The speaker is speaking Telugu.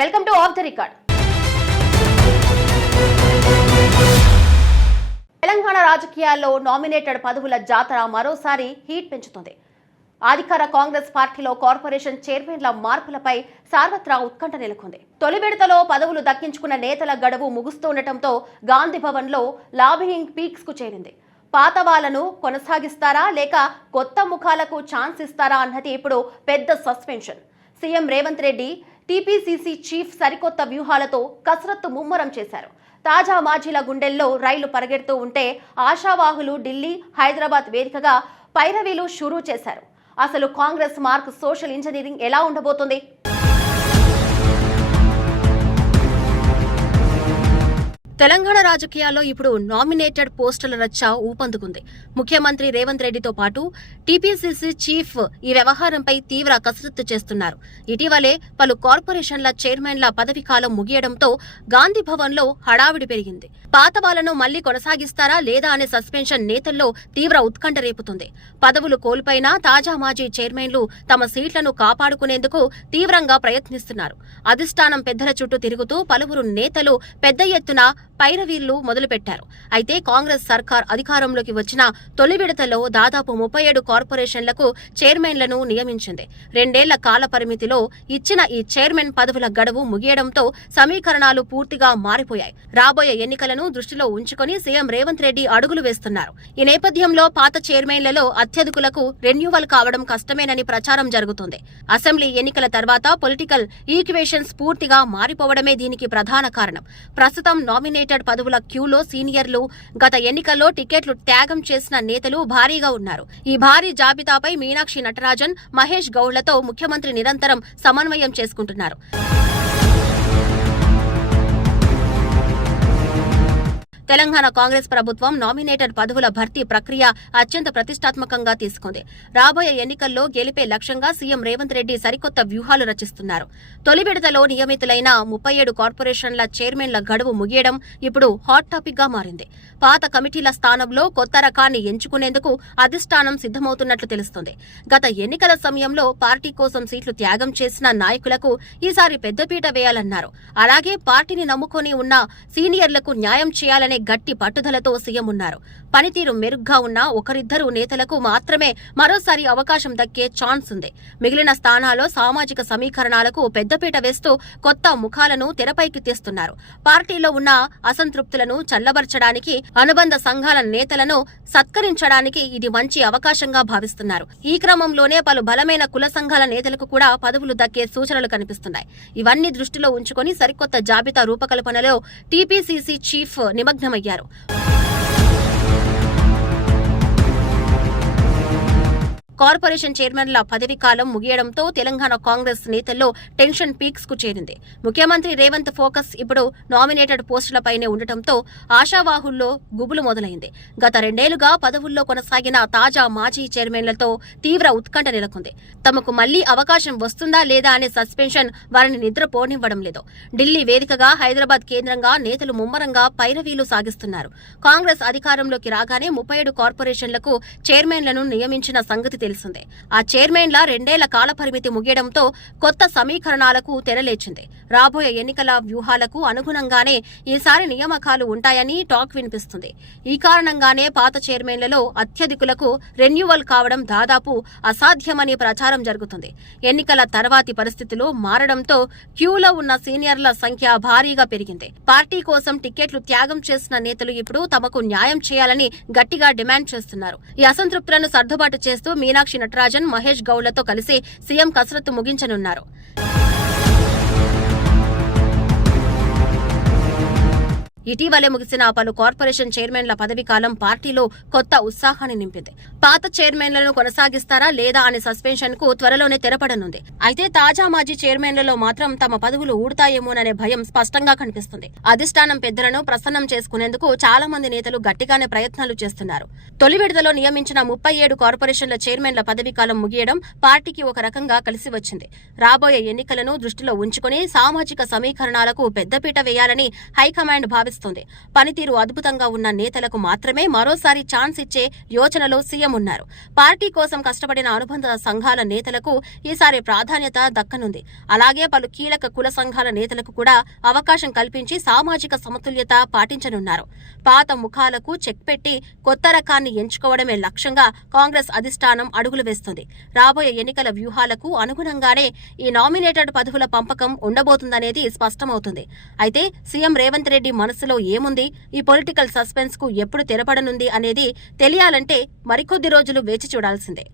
Welcome to of the record. Telangana రాజకీయాల్లో నామినేటెడ్ పదవుల జాతర మరోసారి హీట్ పెంచుతుంది. అధికార కాంగ్రెస్ పార్టీలో కార్పొరేషన్ చైర్మన్ల మార్పులపై సర్వత్రా ఉత్కంఠ నెలకొంది. తొలి విడతలో పదవులు దక్కించుకున్న నేతల గడువు ముగుస్తుండటంతో గాంధీ భవన్ లో లాబియింగ్ పీక్స్ కు చేరింది. పాత వాళ్లను కొనసాగిస్తారా లేక కొత్త ముఖాలకు ఛాన్స్ ఇస్తారా అన్నది ఇప్పుడు పెద్ద suspension. CM Revanth Reddy TPCC chief సరికొత్త వ్యూహాలతో కసరత్తు ముమ్మరం చేశారు. తాజా మాజీల గుండెల్లో రైలు పరిగెడుతూ ఉంటే ఆశావాహులు ఢిల్లీ, హైదరాబాద్ వేదికగా పైరవీలు షురూ చేశారు. అసలు కాంగ్రెస్ మార్క్ సోషల్ ఇంజనీరింగ్ ఎలా ఉండబోతుంది? తెలంగాణ రాజకీయాల్లో ఇప్పుడు నామినేటెడ్ పోస్టుల రచ్చ ఊపందుకుంది. ముఖ్యమంత్రి రేవంత్ రెడ్డితో పాటు టీపీసీసీ చీఫ్ ఈ వ్యవహారంపై తీవ్ర కసరత్తు చేస్తున్నారు. ఇటీవలే పలు కార్పొరేషన్ల చైర్మన్ల పదవి కాలం ముగియడంతో గాంధీ భవన్ లో హడావిడి పెరిగింది. పాత వాళ్లను మళ్లీ కొనసాగిస్తారా లేదా అనే సస్పెన్షన్ నేతల్లో తీవ్ర ఉత్కంఠ రేపుతుంది. పదవులు కోల్పోయినా తాజా మాజీ చైర్మన్లు తమ సీట్లను కాపాడుకునేందుకు తీవ్రంగా ప్రయత్నిస్తున్నారు. అధిష్టానం పెద్దల చుట్టూ తిరుగుతూ పలువురు నేతలు పెద్ద ఎత్తున పైరవీళ్లు మొదలుపెట్టారు. అయితే కాంగ్రెస్ సర్కార్ అధికారంలోకి వచ్చిన తొలి విడతలో దాదాపు 37 కార్పొరేషన్లకు చైర్మన్లను నియమించింది. 2 ఏళ్ల కాల పరిమితిలో ఇచ్చిన ఈ చైర్మన్ పదవుల గడువు ముగియడంతో సమీకరణాలు పూర్తిగా మారిపోయాయి. రాబోయే ఎన్నికలను దృష్టిలో ఉంచుకుని సీఎం రేవంత్ రెడ్డి అడుగులు వేస్తున్నారు. ఈ నేపథ్యంలో పాత చైర్మన్లలో అత్యధికులకు రెన్యూవల్ కావడం కష్టమేనని ప్రచారం జరుగుతోంది. అసెంబ్లీ ఎన్నికల తర్వాత పొలిటికల్ ఈక్వేషన్స్ పూర్తిగా మారిపోవడమే దీనికి ప్రధాన కారణం. ప్రస్తుతం నామినేటెడ్ పదవుల క్యూలో సీనియర్లు, గత ఎన్నికల్లో టికెట్లు త్యాగం చేసిన నేతలు భారీగా ఉన్నారు. ఈ భారీ జాబితాపై మీనాక్షి నటరాజన్, మహేష్ గౌడ్లతో ముఖ్యమంత్రి నిరంతరం సమన్వయం చేసుకుంటున్నారు. తెలంగాణ కాంగ్రెస్ ప్రభుత్వం నామినేటెడ్ పదవుల భర్తీ ప్రక్రియ అత్యంత ప్రతిష్టాత్మకంగా తీసుకుంది. రాబోయే ఎన్నికల్లో గెలిపే లక్ష్యంగా సీఎం రేవంత్ రెడ్డి సరికొత్త వ్యూహాలు రచిస్తున్నారు. తొలి విడతలో నియమితులైన 37 కార్పొరేషన్ల చైర్మన్ల గడువు ముగియడం ఇప్పుడు హాట్ టాపిక్ గా మారింది. పాత కమిటీల స్థానంలో కొత్త రకాన్ని ఎంచుకునేందుకు అధిష్టానం సిద్దమవుతున్నట్లు తెలుస్తోంది. గత ఎన్నికల సమయంలో పార్టీ కోసం సీట్లు త్యాగం చేసిన నాయకులకు ఈసారి పెద్దపీట వేయాలన్నారు. అలాగే పార్టీని నమ్ముకొని ఉన్న సీనియర్లకు న్యాయం చేయాలనే గట్టి పట్టుదలతో సీఎం ఉన్నారు. పనితీరు మెరుగ్గా ఉన్న ఒకరిద్దరు నేతలకు మాత్రమే మరోసారి అవకాశం దక్కే ఛాన్స్ ఉంది. మిగిలిన స్థానాల్లో సామాజిక సమీకరణాలకు పెద్దపీట వేస్తూ కొత్త ముఖాలను తెరపైకి తెస్తున్నారు. పార్టీలో ఉన్న అసంతృప్తులను చల్లబర్చడానికి, అనుబంధ సంఘాల నేతలను సత్కరించడానికి ఇది మంచి అవకాశంగా భావిస్తున్నారు. ఈ క్రమంలోనే పలు బలమైన కుల సంఘాల నేతలకు కూడా పదవులు దక్కే సూచనలు కనిపిస్తున్నాయి. ఇవన్నీ దృష్టిలో ఉంచుకొని సరికొత్త జాబితా రూపకల్పనలో టీపీసీసీ చీఫ్ నిమగ్నమయ్యారు. కార్పొరేషన్ చైర్మన్ల పదవీ కాలం ముగియడంతో తెలంగాణ కాంగ్రెస్ నేతల్లో టెన్షన్ పీక్స్ కు చేరింది. ముఖ్యమంత్రి రేవంత్ ఫోకస్ ఇప్పుడు నామినేటెడ్ పోస్టులపైనే ఉండటంతో ఆశావాహుల్లో గుబులు మొదలైంది. గత 2 ఏళ్లుగా పదవుల్లో కొనసాగిన తాజా మాజీ చైర్మన్లతో తీవ్ర ఉత్కంఠ నెలకొంది. తమకు మళ్లీ అవకాశం వస్తుందా లేదా అనే సస్పెన్షన్ వారిని నిద్రపోనివ్వడం లేదు. ఢిల్లీ వేదికగా, హైదరాబాద్ కేంద్రంగా నేతలు ముమ్మరంగా పైరవీలు సాగిస్తున్నారు. కాంగ్రెస్ అధికారంలోకి రాగానే 37 కార్పొరేషన్లకు చైర్మన్లను నియమించిన సంగతి తెలిసిందే. ఆ చైర్మన్ల 2 ఏళ్ల కాల పరిమితి ముగియడంతో కొత్త సమీకరణాలకు తెరలేచింది. రాబోయే ఎన్నికల వ్యూహాలకు అనుగుణంగానే ఈసారి నియామకాలు ఉంటాయని టాక్ వినిపిస్తుంది. ఈ కారణంగానే పాత చైర్మన్లలో అత్యధికులకు రెన్యూవల్ కావడం దాదాపు అసాధ్యమని ప్రచారం జరుగుతుంది. ఎన్నికల తర్వాతి పరిస్థితులు మారడంతో క్యూలో ఉన్న సీనియర్ల సంఖ్య భారీగా పెరిగింది. పార్టీ కోసం టికెట్లు త్యాగం చేసిన నేతలు ఇప్పుడు తమకు న్యాయం చేయాలని గట్టిగా డిమాండ్ చేస్తున్నారు. ఈ అసంతృప్తులను సర్దుబాటు చేస్తూ మీనాక్షి నటరాజన్, మహేష్ గౌడ్లతో కలిసి సీఎం కసరత్తు ముగించనున్నారు. ఇటీవలే ముగిసిన పలు కార్పొరేషన్ చైర్మన్ల పదవీ కాలం పార్టీలో కొత్త ఉత్సాహాన్ని నింపింది. పాత చైర్మన్లను కొనసాగిస్తారా లేదా అనే సస్పెన్షన్ కు త్వరలోనే తెరపడనుంది. అయితే తాజా మాజీ చైర్మన్లలో మాత్రం తమ పదవులు ఊడతాయేమోననే భయం స్పష్టంగా కనిపిస్తుంది. అధిష్టానం పెద్దలను ప్రసన్నం చేసుకునేందుకు చాలా మంది నేతలు గట్టిగానే ప్రయత్నాలు చేస్తున్నారు. తొలి విడతలో నియమించిన 37 కార్పొరేషన్ల చైర్మన్ల పదవీ కాలం ముగియడం పార్టీకి ఒక రకంగా కలిసి వచ్చింది. రాబోయే ఎన్నికలను దృష్టిలో ఉంచుకుని సామాజిక సమీకరణాలకు పెద్దపీట వేయాలని హైకమాండ్ భావిస్తుంది. కనిపిస్తోంది. పనితీరు అద్భుతంగా ఉన్న నేతలకు మాత్రమే మరోసారి ఛాన్స్ ఇచ్చే యోచనలో సీఎం ఉన్నారు. పార్టీ కోసం కష్టపడిన అనుబంధ సంఘాల నేతలకు ఈసారి ప్రాధాన్యత దక్కనుంది. అలాగే పలు కీలక కుల సంఘాల నేతలకు కూడా అవకాశం కల్పించి సామాజిక సమతుల్యత పాటించనున్నారు. పాత ముఖాలకు చెక్ పెట్టి కొత్త రకాన్ని ఎంచుకోవడమే లక్ష్యంగా కాంగ్రెస్ అధిష్టానం అడుగులు వేస్తుంది. రాబోయే ఎన్నికల వ్యూహాలకు అనుగుణంగానే ఈ నామినేటెడ్ పదవుల పంపకం ఉండబోతుందనేది స్పష్టమవుతుంది. అయితే సీఎం రేవంత్ రెడ్డి మనసులో ఏముంది, ఈ పొలిటికల్ సస్పెన్స్ కు ఎప్పుడు తెరపడనుంది అనేది తెలియాలంటే మరికొద్ది రోజులు వేచి చూడాల్సిందే.